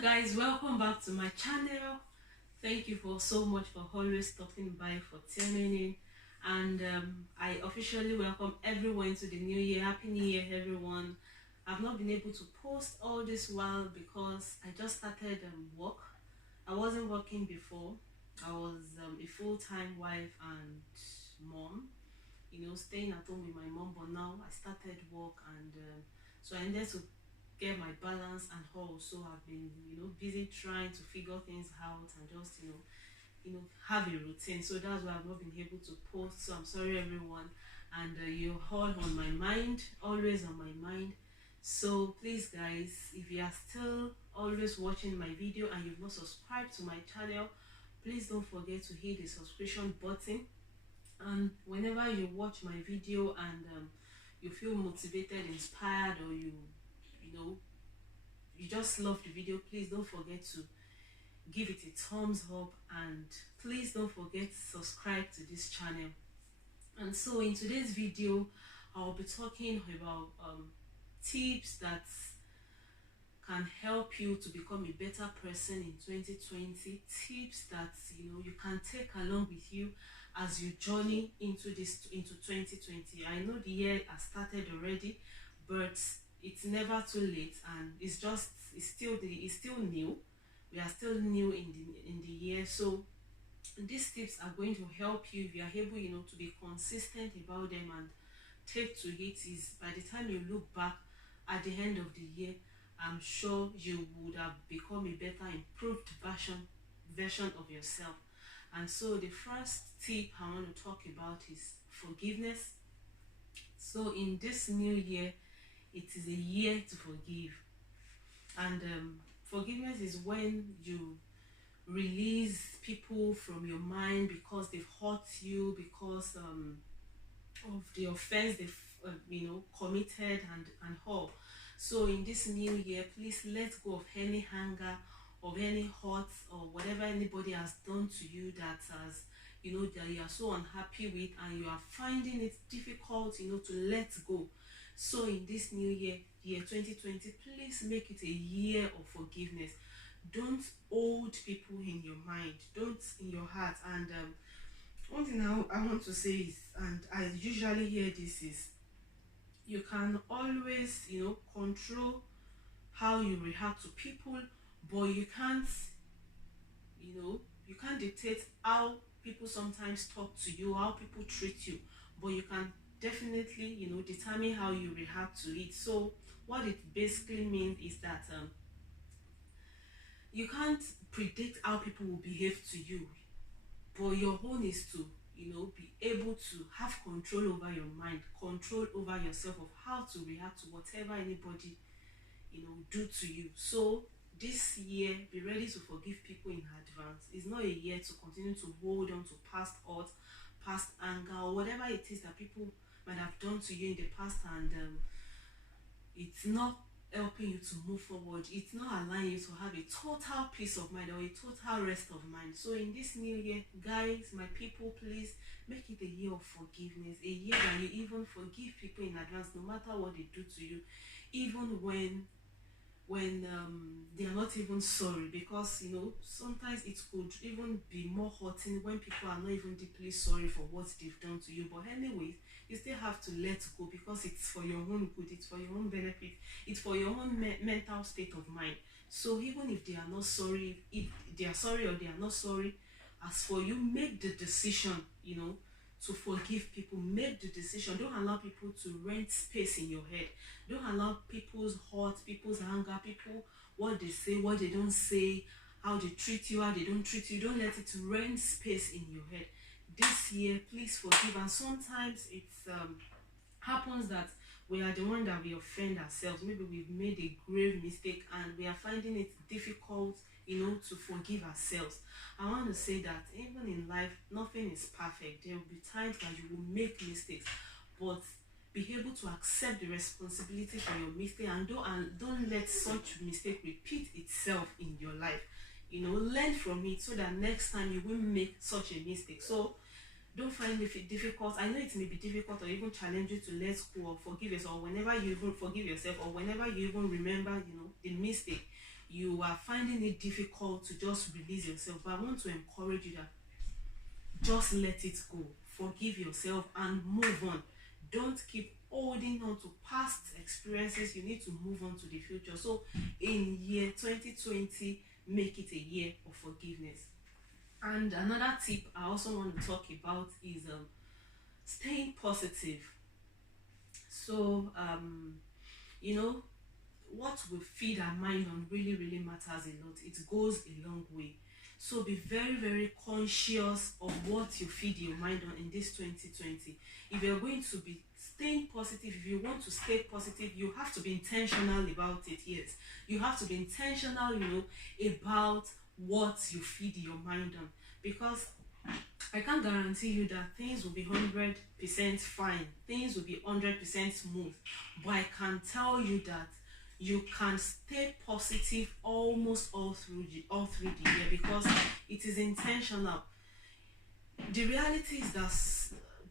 Hello guys, welcome back to my channel. Thank you for so much for always stopping by, for tuning in, and I officially welcome everyone to the new year. Happy New Year everyone. I've not been able to post all this while because I just started work. I wasn't working before. I was a full-time wife and mom, staying at home with my mom, but now I started work, and so I ended to get my balance and all. So I've been busy trying to figure things out and just have a routine. So that's why I've not been able to post. So I'm sorry everyone, and you're all on my mind, always on my mind. So please guys, if you are still always watching my video and you've not subscribed to my channel, please don't forget to hit the subscription button. And whenever you watch my video and you feel motivated, inspired, or you just love the video, please don't forget to give it a thumbs up, and please don't forget to subscribe to this channel. And so in today's video, I'll be talking about tips that can help you to become a better person in 2020. Tips that you can take along with you as you journey into 2020. I know the year has started already, but it's never too late, and it's still new. We are still new in the year. So these tips are going to help you if you are able to be consistent about them and take to it. Is by the time you look back at the end of the year, I'm sure you would have become a better, improved version of yourself. And so the first tip I want to talk about is forgiveness. So in this new year, it is a year to forgive. And forgiveness is when you release people from your mind because they've hurt you, because of the offense they've committed and all. So in this new year, please let go of any anger, of any hurt, or whatever anybody has done to you that has that you are so unhappy with, and you are finding it difficult to let go. So in this new year 2020, please make it a year of forgiveness. Don't hold people in your mind, don't in your heart. And one thing I want to say is, and I usually hear this, is you can always control how you react to people, but you can't dictate how people sometimes talk to you, how people treat you, but you can definitely determine how you react to it. So what it basically means is that you can't predict how people will behave to you, but your own is to be able to have control over your mind, control over yourself, of how to react to whatever anybody do to you. So this year, be ready to forgive people in advance. It's not a year to continue to hold on to past hurt, past anger, or whatever it is that people might have done to you in the past, and it's not helping you to move forward. It's not allowing you to have a total peace of mind or a total rest of mind. So in this new year, guys, my people, please make it a year of forgiveness, a year that you even forgive people in advance, no matter what they do to you, even when they are not even sorry, because sometimes it could even be more hurting when people are not even deeply sorry for what they've done to you. But anyways, you still have to let go, because it's for your own good, it's for your own benefit, it's for your own mental state of mind. So even if they are not sorry, if they are sorry or they are not sorry, as for you, make the decision to forgive people. Make the decision. Don't allow people to rent space in your head. Don't allow people's hurt, people's anger, people, what they say, what they don't say, how they treat you, how they don't treat you. Don't let it rent space in your head. This year, please forgive. And sometimes it happens that we are the one that we offend ourselves. Maybe we've made a grave mistake and we are finding it difficult to forgive ourselves. I want to say that even in life, nothing is perfect. There will be times that you will make mistakes, but be able to accept the responsibility for your mistake, and don't let such mistake repeat itself in your life. Learn from it so that next time you won't make such a mistake. So don't find it difficult. I know it may be difficult or even challenging to let go or forgive yourself, or whenever you even forgive yourself, or whenever you even remember the mistake. you are finding it difficult to just release yourself, but I want to encourage you that just let it go, forgive yourself and move on. Don't keep holding on to past experiences. You need to move on to the future. So in year 2020, make it a year of forgiveness. And another tip I also want to talk about is staying positive. So you know, what we feed our mind on really really matters a lot. It goes a long way. So be very very conscious of what you feed your mind on in this 2020. If you're going to be staying positive, if you want to stay positive, you have to be intentional about it. Yes, you have to be intentional, about what you feed your mind on, because I can't guarantee you that things will be 100% fine, things will be 100% smooth, but I can tell you that you can stay positive almost all through the year, because it is intentional. The reality is that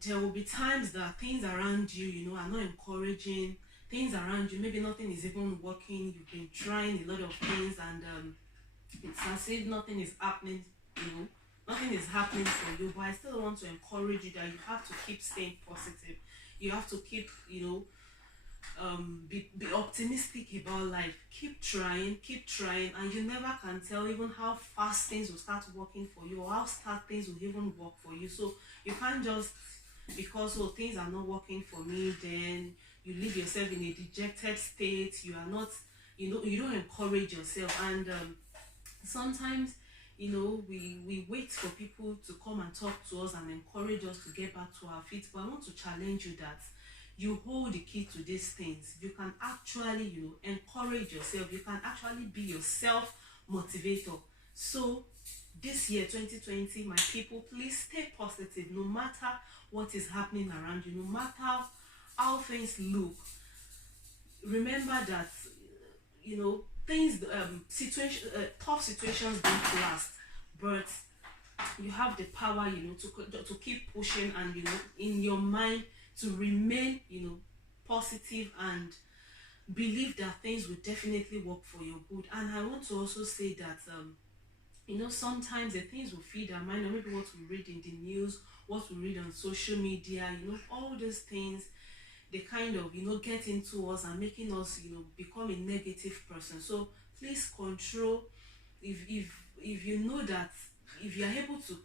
there will be times that things around you, are not encouraging. Things around you, maybe nothing is even working. You've been trying a lot of things, and it's as if nothing is happening. Nothing is happening for you. But I still want to encourage you that you have to keep staying positive. You have to keep, be optimistic about life. Keep trying, and you never can tell even how fast things will start working for you, or how start things will even work for you. So you can't just, because things are not working for me, then you leave yourself in a dejected state. You are not, you don't encourage yourself. And sometimes, we wait for people to come and talk to us and encourage us to get back to our feet. But I want to challenge you that you hold the key to these things. You can actually, encourage yourself. You can actually be your self motivator. So this year 2020, my people, please stay positive no matter what is happening around you, no matter how things look. Remember that things, tough situations don't last, but you have the power, to keep pushing, and in your mind to remain, positive, and believe that things will definitely work for your good. And I want to also say that sometimes the things we feed our mind, or maybe what we read in the news, what we read on social media, all these things, they kind of get into us and making us become a negative person. So please control. If you know that, if you are able to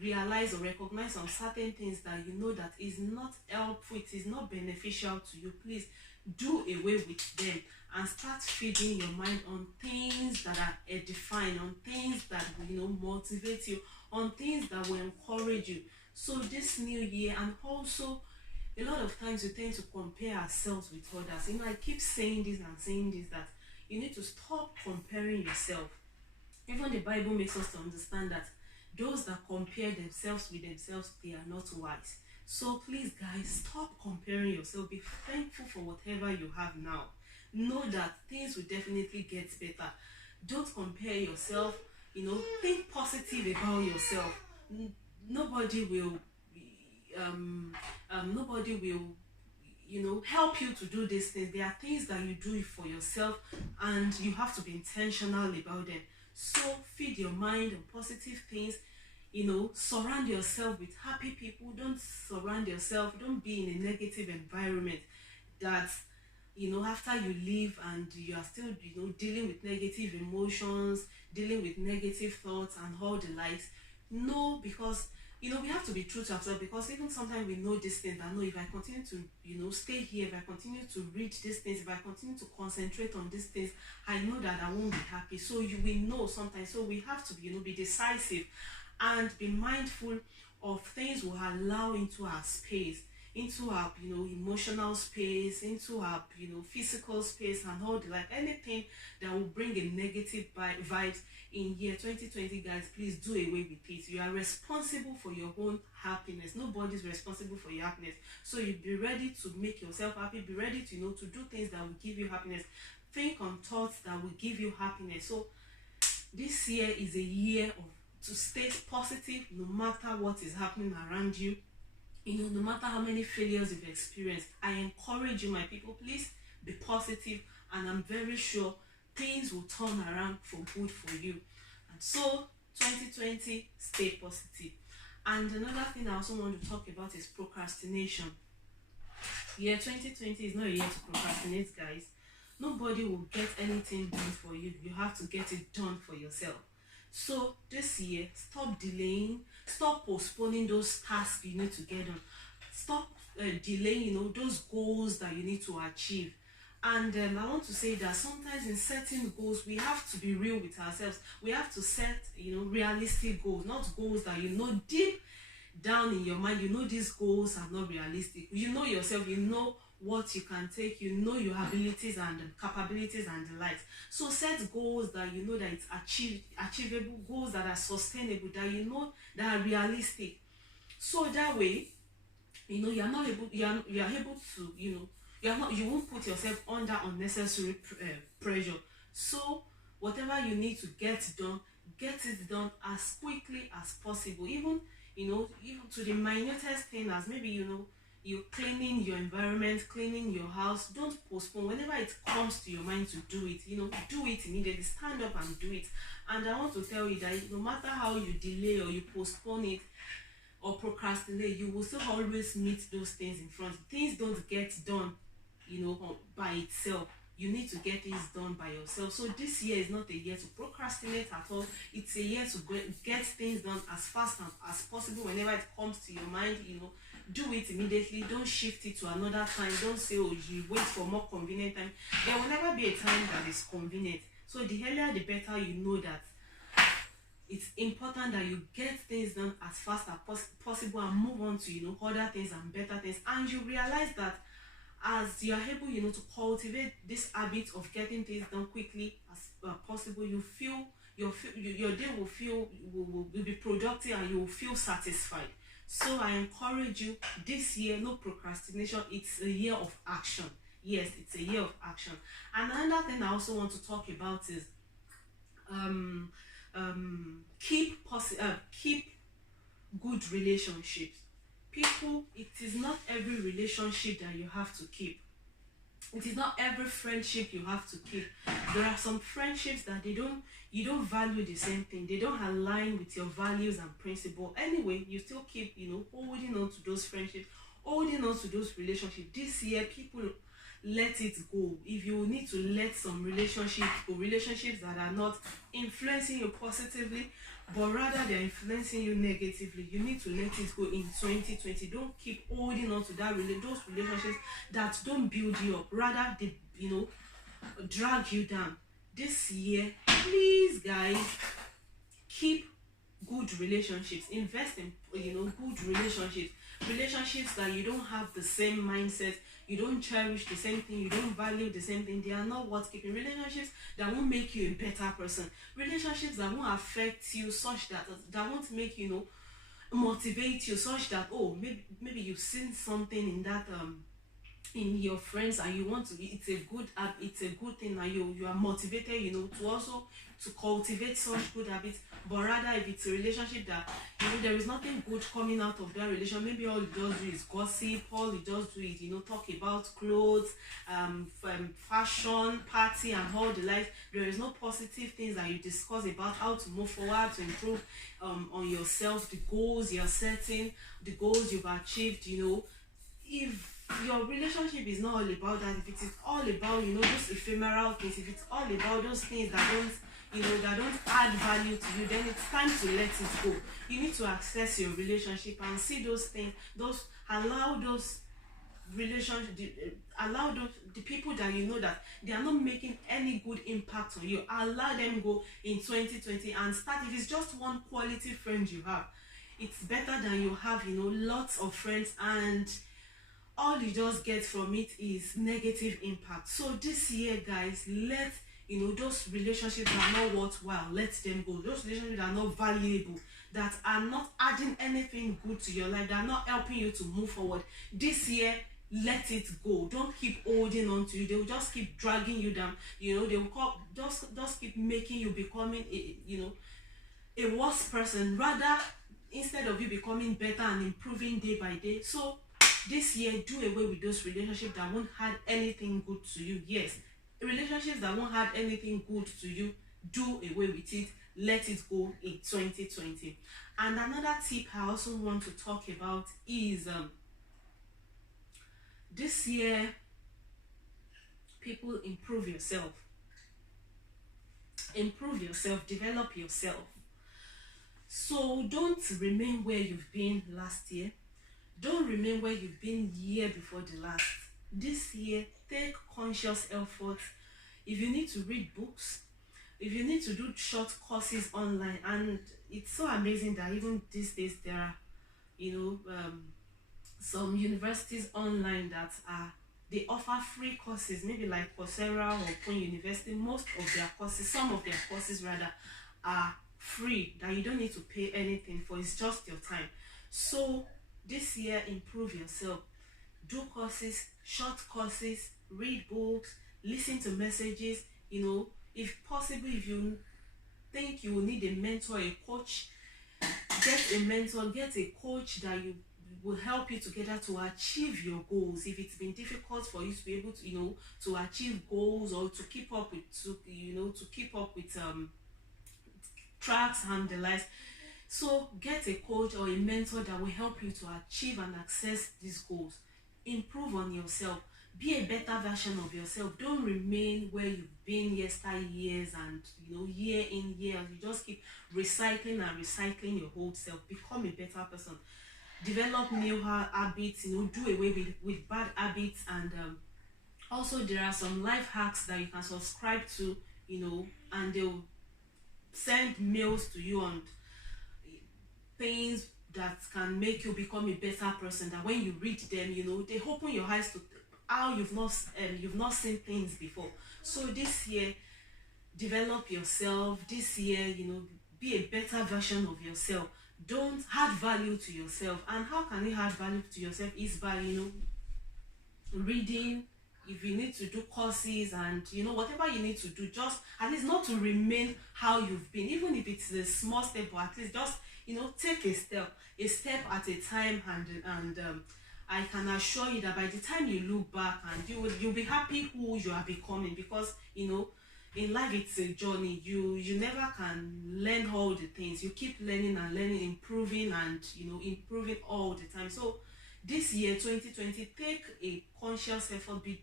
realize or recognize some certain things that that is not helpful, it is not beneficial to you, please do away with them and start feeding your mind on things that are edifying, on things that will motivate you, on things that will encourage you. So this new year, and also a lot of times we tend to compare ourselves with others. I keep saying this and saying this, that you need to stop comparing yourself. Even the Bible makes us to understand that those that compare themselves with themselves, they are not wise. So please, guys, stop comparing yourself. Be thankful for whatever you have now. Know that things will definitely get better. Don't compare yourself. Think positive about yourself. Nobody will nobody will help you to do these things. There are things that you do for yourself, and you have to be intentional about them. So feed your mind on positive things. Surround yourself with happy people. Don't be in a negative environment that after you leave and you are still dealing with negative emotions, dealing with negative thoughts and all the likes. No, because we have to be true to ourselves, because even sometimes we know these things, that no, if I continue to stay here, if I continue to read these things, if I continue to concentrate on these things, I know that I won't be happy. So we know sometimes. So we have to be decisive and be mindful of things we allow into our space, into our emotional space, into our physical space, and all the anything that will bring a negative vibes in year 2020. Guys, please do away with it. You are responsible for your own happiness. Nobody's responsible for your happiness. So you be ready to make yourself happy. Be ready to to do things that will give you happiness. Think on thoughts that will give you happiness. So this year is a year of to stay positive no matter what is happening around you. No matter how many failures you've experienced, I encourage you, my people, please be positive, and I'm very sure things will turn around for good for you. And so 2020, stay positive. And another thing I also want to talk about is procrastination. Year 2020 is not a year to procrastinate, guys. Nobody will get anything done for you. You have to get it done for yourself. So this year, stop delaying, stop postponing those tasks you need to get done. Stop delaying, those goals that you need to achieve. And I want to say that sometimes in setting goals, we have to be real with ourselves. We have to set, realistic goals, not goals that deep down in your mind, these goals are not realistic. You know yourself, you know what you can take, you know your abilities and capabilities and the likes. So set goals that that it's achievable, goals that are sustainable, that that are realistic. So that way, you are able to, you won't put yourself under unnecessary pressure. So whatever you need to get it done as quickly as possible. Even even to the minutest thing, as maybe you're cleaning your environment, cleaning your house. Don't postpone. Whenever it comes to your mind to do it, do it immediately. Stand up and do it. And I want to tell you that no matter how you delay or you postpone it or procrastinate, you will still always meet those things in front. Things don't get done by itself. You need to get things done by yourself. So this year is not a year to procrastinate at all. It's a year to get things done as fast as possible. Whenever it comes to your mind, do it immediately. Don't shift it to another time. Don't say, oh, you wait for more convenient time. There will never be a time that is convenient. So the earlier the better. That it's important that you get things done as fast as possible and move on to other things and better things. And you realize that as you are able to cultivate this habit of getting things done quickly as possible, you feel your day will be productive and you will feel satisfied. So I encourage you, this year, no procrastination. It's a year of action. Yes, it's a year of action. And another thing I also want to talk about is keep good relationships. People, it is not every relationship that you have to keep. It is not every friendship you have to keep. There are some friendships that you don't value the same thing. They don't align with your values and principle. Anyway, you still keep holding on to those friendships, holding on to those relationships. This year, people, let it go. If you need to let some relationships go, relationships that are not influencing you positively, but rather they're influencing you negatively, you need to let it go in 2020. Don't keep holding on to those relationships that don't build you up. Rather, they drag you down. This year, please, guys, keep good relationships. Invest in good relationships that you don't have the same mindset, you don't cherish the same thing, you don't value the same thing. They are not worth keeping. Relationships that won't make you a better person, relationships that won't affect you such that won't make motivate you such that, oh, maybe you've seen something in that in your friends and you want to be, it's a good thing, and you are motivated to also to cultivate such good habits. But rather, if it's a relationship that there is nothing good coming out of that relation, maybe all it does do is gossip, all it does do is talk about clothes, fashion, party and all the likes. There is no positive things that you discuss about how to move forward, to improve on yourself, the goals you're setting, the goals you've achieved. If your relationship is not all about that, if it is all about those ephemeral things, if it's all about those things that don't add value to you, then it's time to let it go. You need to assess your relationship and see those things, allow those relationships, allow the people that that they are not making any good impact on you. Allow them go in 2020 and start. If it's just one quality friend you have, it's better than you have lots of friends and all you just get from it is negative impact. So this year, guys, let those relationships that are not worthwhile, let them go. Those relationships that are not valuable, that are not adding anything good to your life, that are not helping you to move forward, this year, let it go. Don't keep holding on to you. They will just keep dragging you down. They will just keep making you becoming a worse person, rather instead of you becoming better and improving day by day. So this year, do away with those relationships that won't add anything good to you. Yes, relationships that won't add anything good to you, do away with it. Let it go in 2020. And another tip I also want to talk about is this year, people, improve yourself, develop yourself. So don't remain where you've been last year. Don't remain where you've been year before the last. This year, take conscious effort. If you need to read books, if you need to do short courses online, and it's so amazing that even these days there are, some universities online that are, they offer free courses, maybe like Coursera or Open University. Most of their courses, some of their courses rather, are free, that you don't need to pay anything for. It's just your time. So this year, improve yourself. Do courses, short courses, read books, listen to messages. If possible, if you think you will need a mentor, a coach, get a mentor, get a coach that you will help you together to achieve your goals. If it's been difficult for you to be able to to achieve goals, or to keep up with tracks and the likes, so get a coach or a mentor that will help you to achieve and access these goals. Improve on yourself. Be a better version of yourself. Don't remain where you've been years, and year in year out. You just keep recycling and recycling your whole self. Become a better person. Develop new habits. Do away with bad habits. And also, there are some life hacks that you can subscribe to. And they'll send mails to you on things that can make you become a better person, that when you read them, they open your eyes to how you've not seen things before. So this year, develop yourself. This year, be a better version of yourself. Don't add value to yourself. And how can you add value to yourself? Is by reading. If you need to do courses, and whatever you need to do, just at least not to remain how you've been, even if it's a small step, but at least just take a step at a time. And I can assure you that by the time you look back, and you'll be happy who you are becoming, because in life it's a journey. You never can learn all the things. You keep learning and learning, improving, and improving all the time. So this year, 2020, take a conscious effort. Be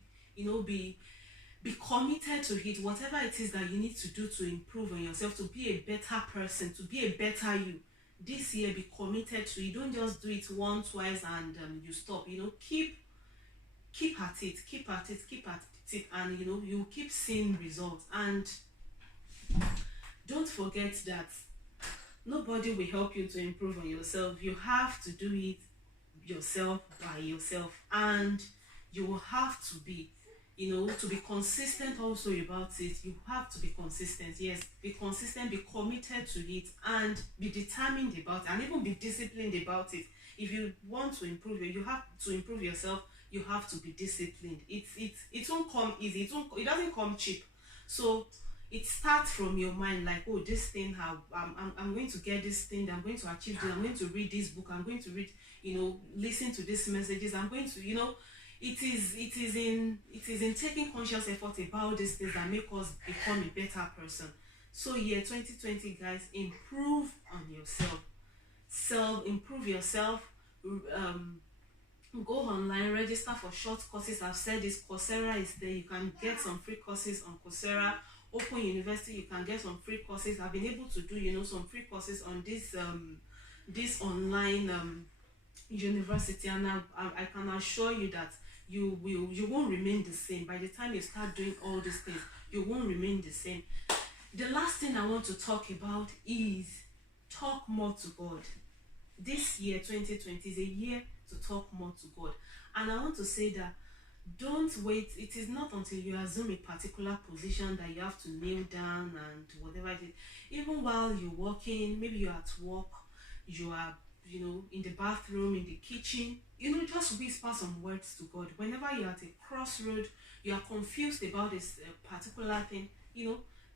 committed to it, whatever it is that you need to do to improve on yourself, to be a better person, to be a better you. This year, be committed to it. Don't just do it once, twice, and you stop. Keep at it, and you keep seeing results. And don't forget that nobody will help you to improve on yourself. You have to do it yourself, by yourself. And you will have to be consistent also about it. You have to be consistent. Yes, be consistent, be committed to it, and be determined about it, and even be disciplined about it. If you want to improve you have to improve yourself, you have to be disciplined. It won't come easy. It doesn't come cheap. So it starts from your mind, like, oh, this thing, I'm going to get this thing, I'm going to achieve this, I'm going to read this book, I'm going to read, listen to these messages, I'm going to, it is in taking conscious effort about these things that make us become a better person. So year 2020, guys, improve on yourself. Improve yourself. Go online, register for short courses. I've said this, Coursera is there. You can get some free courses on Coursera. Open University, you can get some free courses. I've been able to do some free courses on this online university, and I can assure you that you won't remain the same. By the time you start doing all these things, you won't remain the same. The last thing I want to talk about is talk more to God. This year 2020 is a year to talk more to God. And I want to say that don't wait. It is not until you assume a particular position that you have to kneel down and whatever it is. Even while you're working, maybe you're at work, you are in the bathroom, in the kitchen, just whisper some words to God. Whenever you're at a crossroad, you are confused about this particular thing,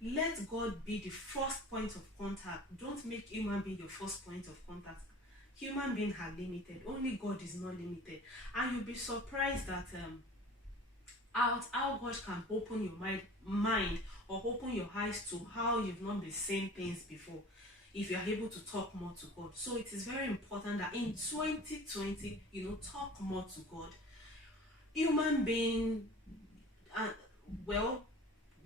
let God be the first point of contact. Don't make human being your first point of contact. Human beings are limited. Only God is not limited. And you'll be surprised that out how God can open your mind or open your eyes to how you've not been seeing things before if you are able to talk more to God. So it is very important that in 2020, talk more to God. Human being, uh, well,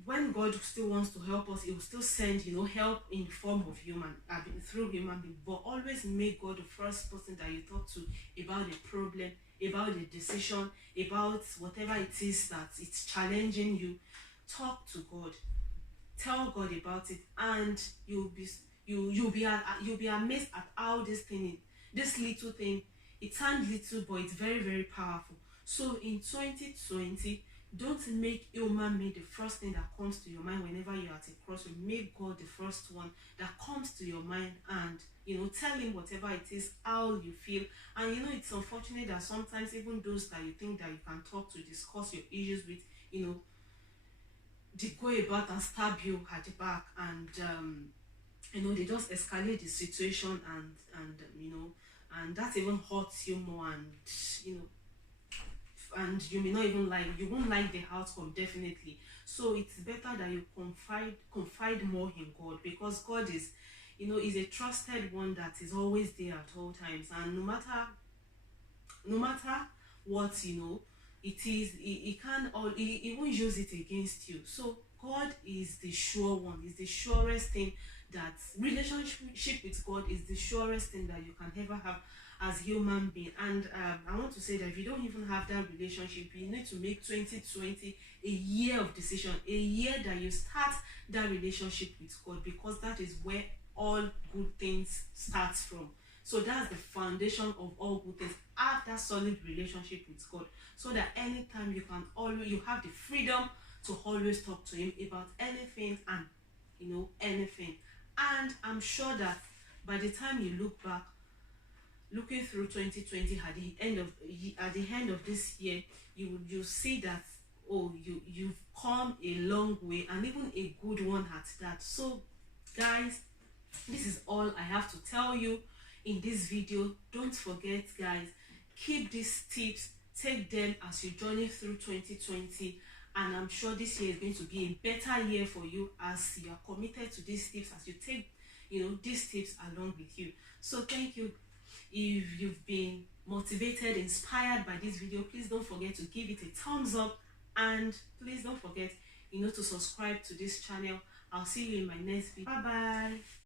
when God still wants to help us, He will still send, help in the form of through human being. But always make God the first person that you talk to about the problem, about the decision, about whatever it is that it's challenging you. Talk to God, tell God about it, and you'll be amazed at how this little thing, it sounds little, but it's very, very powerful. So in 2020, don't make human being the first thing that comes to your mind whenever you're at a crossroad. Make God the first one that comes to your mind, and tell Him whatever it is, how you feel. And it's unfortunate that sometimes even those that you think that you can talk to, discuss your issues with, they go about and stab you at the back, and they just escalate the situation, and that even hurts you more, and you know and you may not even you won't like the outcome, definitely. So it's better that you confide more in God, because God is a trusted one that is always there at all times, and no matter what, it is, he can all he won't use it against you. So God is the sure one, is the surest thing. That relationship with God is the surest thing that you can ever have as human being. And I want to say that if you don't even have that relationship, you need to make 2020 a year of decision, a year that you start that relationship with God, because that is where all good things starts from. So that's the foundation of all good things. Have that solid relationship with God, so that anytime you have the freedom to always talk to Him about anything and anything. And I'm sure that by the time you look back, looking through 2020 at the end of this year, you see that, oh, you've come a long way, and even a good one at that. So guys, this is all I have to tell you in this video. Don't forget, guys, keep these tips, take them as you journey through 2020, and I'm sure this year is going to be a better year for you as you are committed to these tips, as you take these tips along with you. So thank you. If you've been motivated, inspired by this video, please don't forget to give it a thumbs up, and please don't forget to subscribe to this channel. I'll see you in my next video. Bye bye.